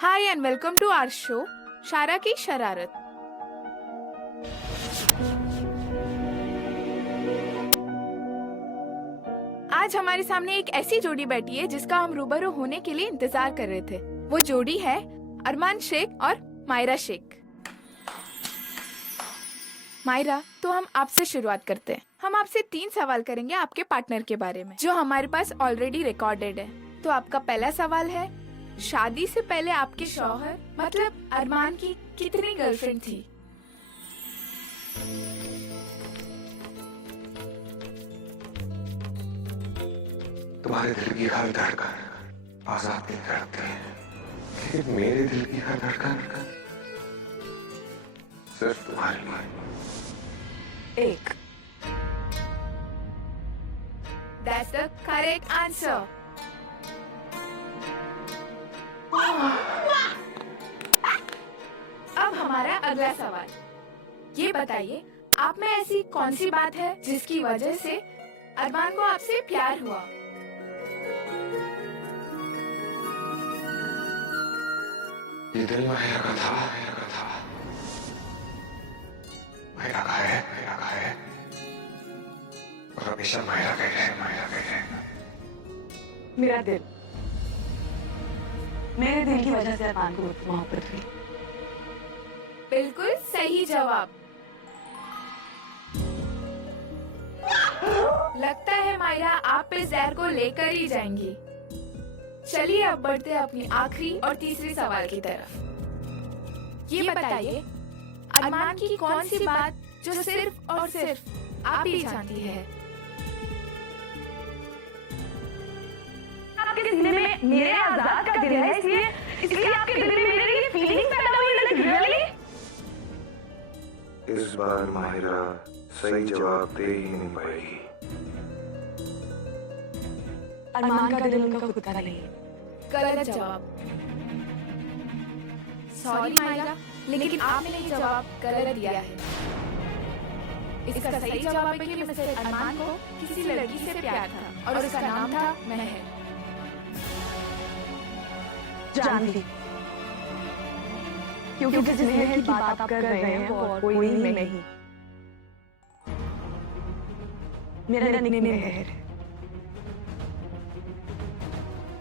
Hi and welcome to our show Shara की शरारत। आज हमारे सामने एक ऐसी जोड़ी बैठी है जिसका हम रूबरू होने के लिए इंतजार कर रहे थे। वो जोड़ी है अरमान शेख और मायरा शेख। मायरा, तो हम आपसे शुरुआत करते हैं। हम आपसे 3 सवाल करेंगे आपके पार्टनर के बारे में, जो हमारे पास ऑलरेडी रिकॉर्डेड है। तो आपका पहला सवाल है, शादी से पहले आपके शौहर मतलब अरमान की कितनी गर्लफ्रेंड थी? तुम्हारे दिल की हर धड़कन आजाद दिल धड़कते हैं, लेकिन मेरे दिल की हर धड़कन सिर्फ तुम्हारे लिए। एक। That's the correct answer. अब हमारा अगला सवाल, ये बताइए आप में ऐसी कौन सी बात है जिसकी वजह से अरमान को आपसे प्यार हुआ? ये दिल मायरा का था, मायरा का है और हमेशा मायरा का है। मेरे दिल की वजह से अरमान को मोहब्बत हुई। बिल्कुल सही जवाब। लगता है मायरा आप इस जहर को लेकर ही जाएंगी। चलिए अब बढ़ते हैं अपनी आखिरी और तीसरी सवाल की तरफ। ये बताइए अरमान की कौन सी बात जो सिर्फ और सिर्फ आप ही जानती है? आपके सीने में मेरे आजाद का दिल है, इसलिए आपके दिल में मेरे लिए फीलिंग पैदा हुई। रियली? इस बार मायरा सही जवाब दे ही नहीं पाएगी। अरमान का दिल उनका खुद का नहीं। गलत जवाब। सॉरी मायरा, लेकिन आपने ये जवाब गलत दिया है। इसका सही जवाब है कि मिस्टर अरमान को किसी लड़की से प्यार था और उसका नाम था महर। जानती, क्योंकि जिस महर की बात आप कर रहे हैं वो और कोई नहीं। मेरा निकनेम महर है।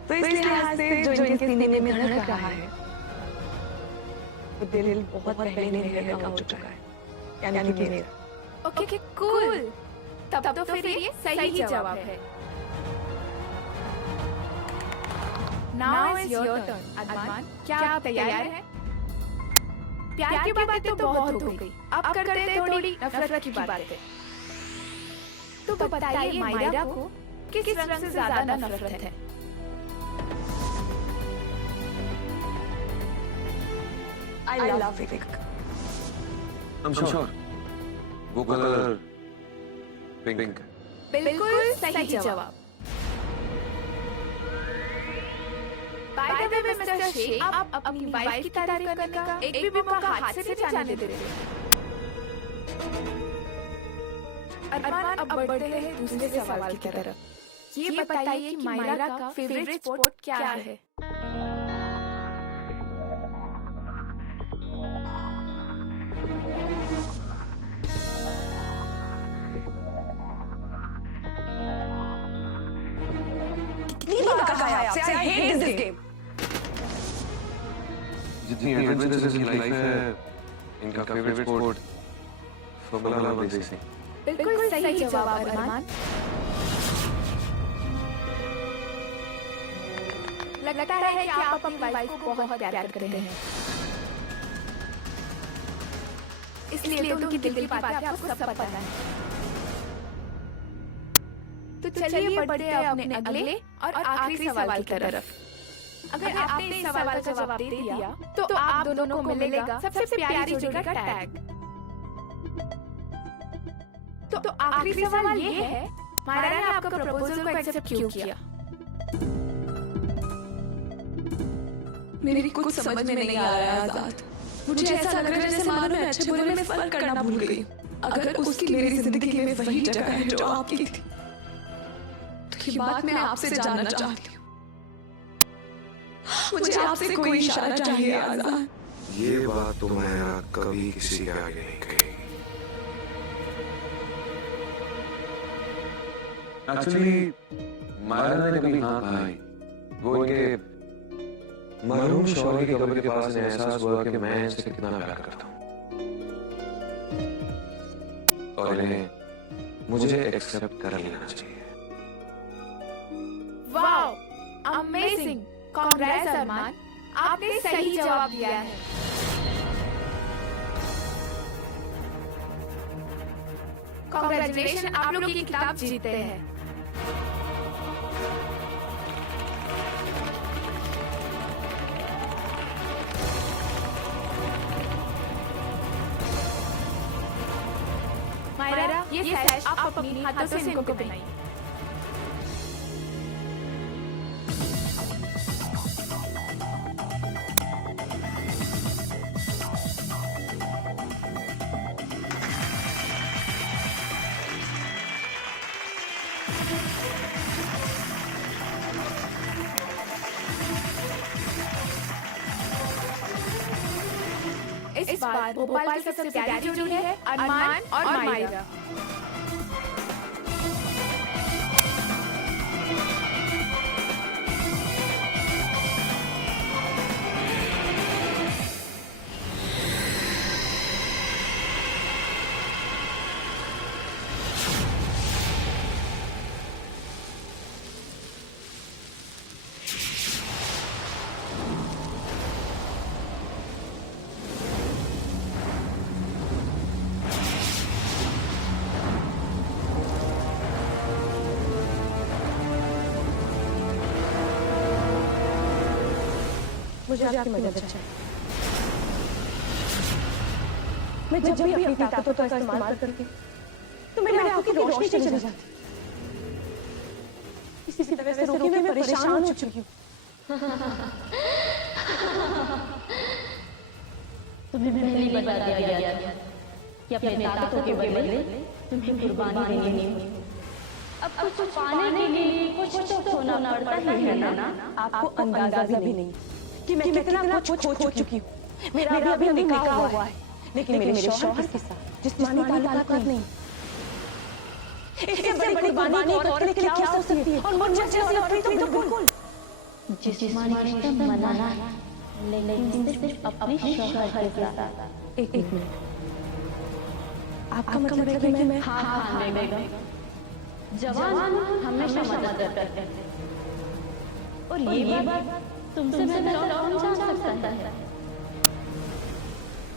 तो इस लिहाज से जो इनके सीने में धड़क रहा है वो दिल बहुत पहले महर का हो चुका है, यानी कि मेरा। Okay cool. तब तो फिर ये सही जवाब है। Now is your turn. Armaan, क्या आप तैयार हैं? प्यार की बातें तो बहुत हो गई, अब करते हैं थोड़ी नफरत की बातें। तो बताइए मायरा को किस रंग से ज्यादा नफरत है? I love it. I'm sure वो कलर पिंक। बिल्कुल सही जवाब। By the way Mister Sheikh, आप अपनी वाइफ की तारीफ करने का एक भी मौका हाथ से नहीं जाने देते। अरमान, अब बढ़ते हैं दूसरे सवाल की तरफ। ये बताइए कि मायरा का फेवरेट स्पोर्ट क्या है? कितनी बार कहा है आपसे, I hate this game. जितनी एडवेंचरस की लाइफ है, इनका favourite sport formula one racing. बिल्कुल सही जवाब अरमान। लगता है कि आप अपनी वाइफ को बहुत प्यार करते हैं, इसलिए तो उनकी दिल की बातें आपको सब पता है। तो चलिए बढ़ते हैं अपने अगले और आखिरी सवाल की तरफ। अगर आपने इस सवाल का जवाब दे दिया तो आप दोनों को मिलेगा सबसे प्यारी जोड़ी का टैग। तो आखिरी सवाल ये है, मायरा ने आपका प्रपोजल को एक्सेप्ट क्यों किया? मेरी कुछ समझ में नहीं आ रहा है आजाद। मुझे ऐसा लग रहा है जैसे मानो मैं अच्छे बुरे में फर्क करना भूल गई। अगर उसकी मेरी जिंदगी में वही जगह है जो आपकी थी, तो ये बात मैं आपसे जानना चाहती हूँ। मुझे आपसे कोई इशारा चाहिए आजाद। ये बात तो मायरा कभी किसी के आगे नहीं कहेगी। एक्चुअली मायरा ने कभी हाँ कहा ही। वो इनके मरहूम शौहर की कब्र के पास एहसास हुआ कि मैं इनसे कितना प्यार करता हूँ और इन्हें मुझे एक्सेप्ट कर लेना चाहिए। वाओ, अमेजिंग, कांग्रेस अरमान, आपने सही जवाब दिया है। कांग्रेचुलेशन, आप लोग ये किताब जीते हैं। मायरा, ये सैश आप अपनी हाथों से इनको पहनाइए। इस बार भोपाल की सबसे प्यारी जोड़ी है अरमान और मायरा। मुझे आपकी मदद चाहिए। मैं जब भी अपनी ताकतों का इस्तेमाल करती तो मेरी आंखों की रोशनी चली जाती। इसी तरह से रोके मैं परेशान हो चुकी हूँ। तुम्हें पहले ही बता दिया गया था कि अपने ताकतों के बदले तुम्हें कुर्बानी देनी है। अब कुछ पाने के लिए कुछ तो खोना पड़ता ही है ना। आपको अंदाजा भी नहीं कि मैं कितना कुछ खो चुकी हूँ। मेरा अभी निकाह हुआ है, लेकिन मेरे शौहर के साथ जिस्मानी ताल्लुकात नहीं। इससे बड़ी कुर्बानी एक औरत के लिए क्या हो सकती है? और मुझ जैसी औरत तो बिल्कुल। जिस्मानी रिश्ता मना है, लेकिन सिर्फ अपने शौहर के साथ। एक मिनट, आपका मतलब है कि मैं हाँ बेगम, जवान हमेशा मदद करते हैं और ये बात तुमसे मैं कौन जान सकता है।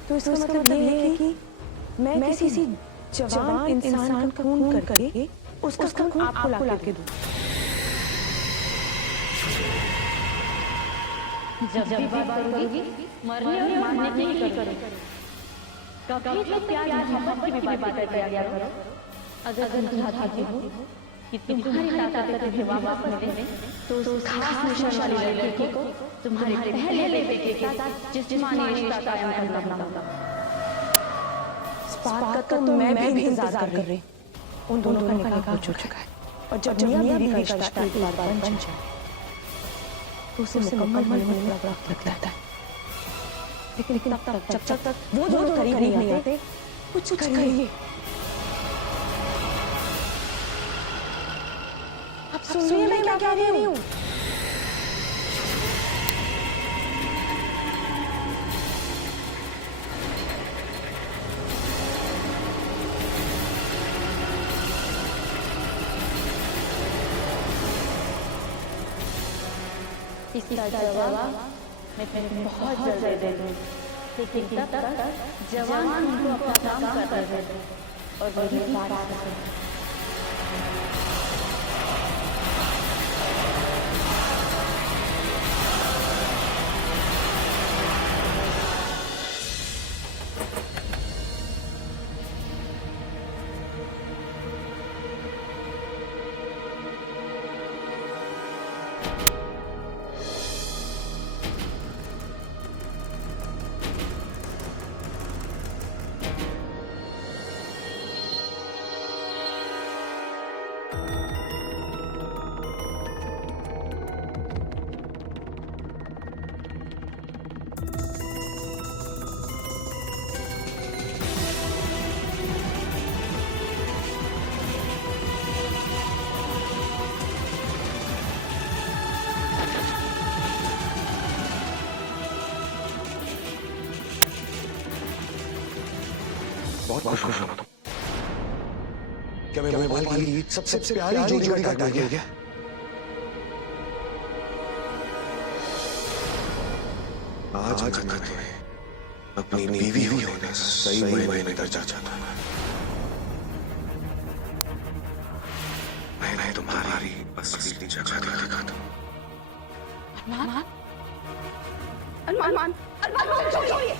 तो इसका मतलब ये है कि मैं किसी जवान इंसान का खून करके उसका खून आपको ला के दूं। जब भी बात करोगी मरने और मारने की ही करो। कभी तो प्यार मोहब्बत की भी बातें किया करो। अगर तुम चाहती हो कि तुम्हारी ताकत तुम्हें वापस मिले तो उस खास मिशन वाली लड़की को तुम्हारे पहले बेटे के साथ जिस्मानी रिश्ता कायम करना होगा। इस बात का तो मैं भी इंतजार कर रही हूँ। उन दोनों का निकाह हो चुका है और जब मियां बीवी का रिश्ता एक बार बन जाए तो उसे मुकम्मल होने में वक्त लगता है। लेकिन जब तक वो दोनों करीब नहीं आते, कुछ करिए। आप सुनिए मैं क्या कह रही हूँ। इसका जवाब मैं तुम्हें बहुत जल्द दे दूँगी, लेकिन तब तक जवान उनको अपना काम कर रहे थे और वही बात है। बहुत खुश हूं तुम। क्या मैं मोबाइल की सबसे प्यारी जोड़ी का टारगेट हो गया? आज मैं अपनी बीवी होने सही मायने दर्जा चाहता हूं। मैं तुम्हारी असली जगह दिखाता हूं। अरमान छोड़िए।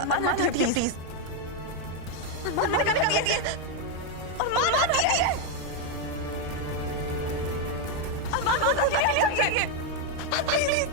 अरमान प्लीज। मैंने कहा दिए। अरमान दिए। अरमान दिए। प्लीज।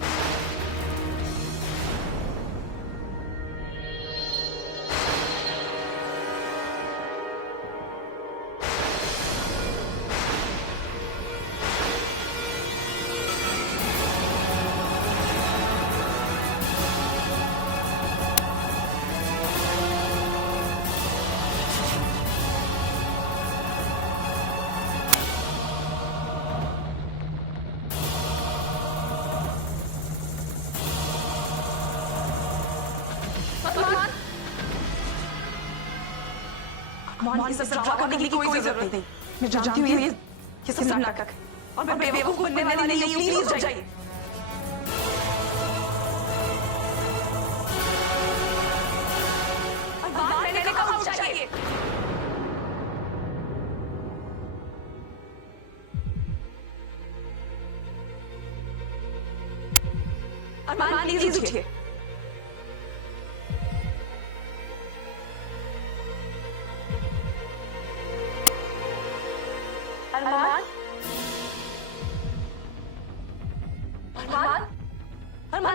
मान सब ड्रामा करने की कोई जरूरत नहीं। मैं जानती हूँ ये सब नाटक और मैं बेवकूफ बनने वाली नहीं हूँ। प्लीज उठ जाइए। मैंने कहा उठ जाइए। अरमान प्लीज उठिए। अरमान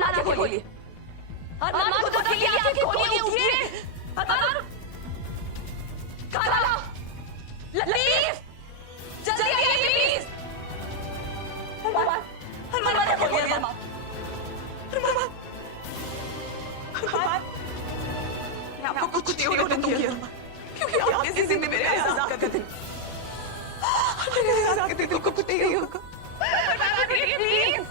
आंखें खोलिए। अरमान खुद अकेले आंखें खोलिए। उठिए। अरमान खाला लतीफ जल्दी आइए प्लीज। अरमान आंखें खोलिए। अरमान मैं आपको कुछ नहीं होने दूंगी अरमान, क्योंकि आपने इस जिंदगी में मेरे आजाद कर दिया। मेरे दिल को कुछ नहीं होगा। प्लीज।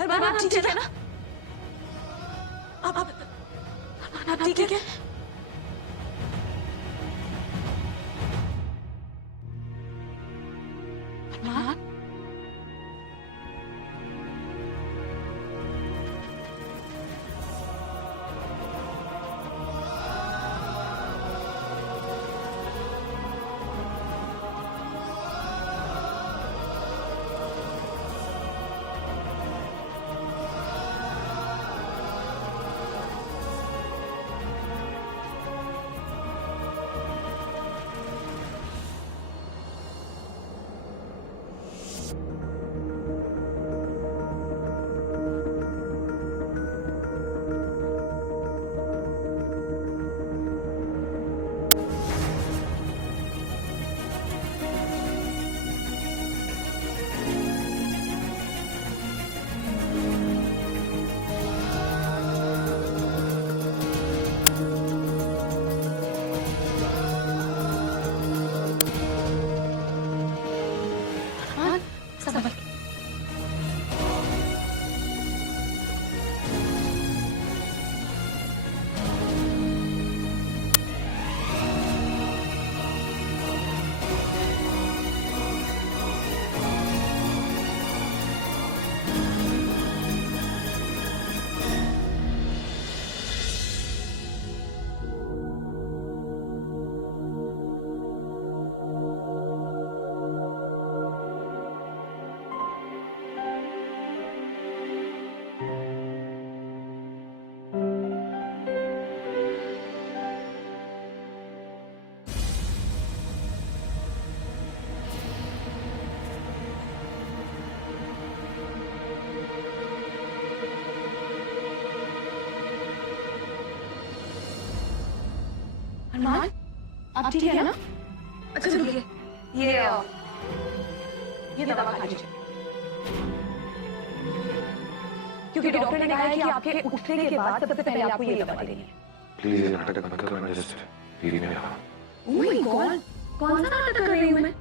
अरमान ठीक है ना? आप ठीक है? अरमान अरमान, आप ठीक है ना? अच्छा रुकिए, ये दवा खा लीजिए, क्योंकि डॉक्टर ने कहा है कि आपके उठने के बाद सबसे पहले आपको ये दवा देनी है। प्लीज ये नाटक बंद करो, मैं जस्ट टीवी में आ रहा हूँ। ओह माय गॉड, कौन सा नाटक कर रही हूँ मैं?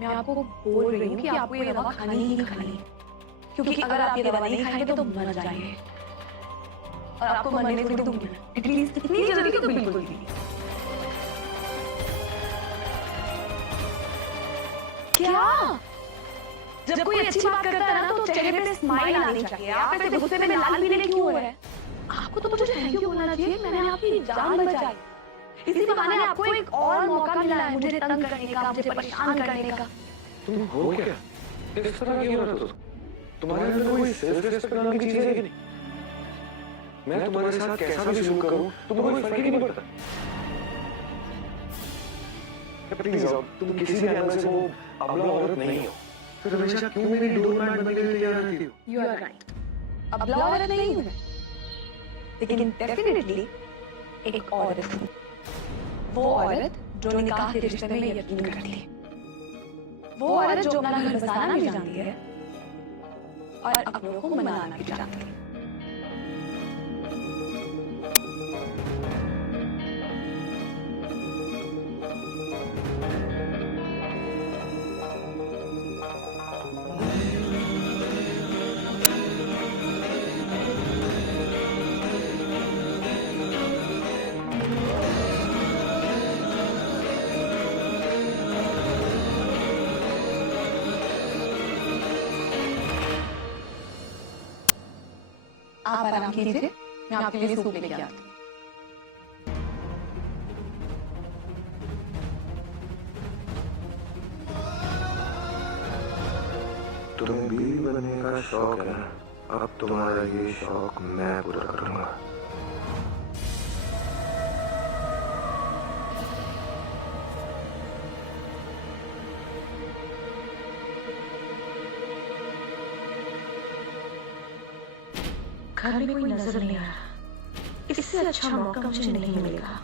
मैं आपको बोल रही हूँ कि आपको ये दवा खानी ही खानी है, क्योंकि अगर आप ये दवा नहीं खाएंगे तो मर जाएंगे, और आपको मरने को दूंगी मैं, एटलीस्ट इतनी जल्दी तो बिल्कुल नहीं। क्या? जब कोई अच्छी बात करता है ना तो चेहरे पे स्माइल आनी चाहिए। आप ऐसे गुस्से में लाल पीले क्यों हो रहे हैं? आपको तो मुझे थैंक यू बोलना चाहिए, मैंने आपकी जान बचाई। इसी बहाने आपको एक और मौका मिला है मुझे तंग करने का, मुझे परेशान करने का। तुम हो क्या? इस तरह क्यों हो रहे हो? तुम्हारे अंदर कोई सेल्फ रिस्पेक्ट नाम की चीज है कि नहीं? मैं तुम्हारे साथ कैसा भी शुरू करूं, तुम्हें कोई फर्क ही नहीं पड़ता। प्लीज तुम किसी भी एंगल से वो अबला औरत नहीं हो, फिर हमेशा क्यों मेरी डोरमैट बनने के लिए तैयार रहती हो? यू आर राइट, अबला औरत नहीं हूँ मैं, लेकिन डेफिनेटली एक औरत हूँ। वो औरत जो निकाह के रिश्ते में यकीन करती है, वो औरत जो अपना घर बसाना भी जानती है और अपनों को मनाना भी जानती है। आप आराम कीजिए, मैं आपके लिए सूप लेके आती हूँ। तुम्हें बीवी बनने का शौक है ना? अब तुम्हारा ये शौक मैं पूरा करूंगा। घर में कोई नजर नहीं आ रहा, इससे अच्छा मौका मुझे नहीं मिलेगा।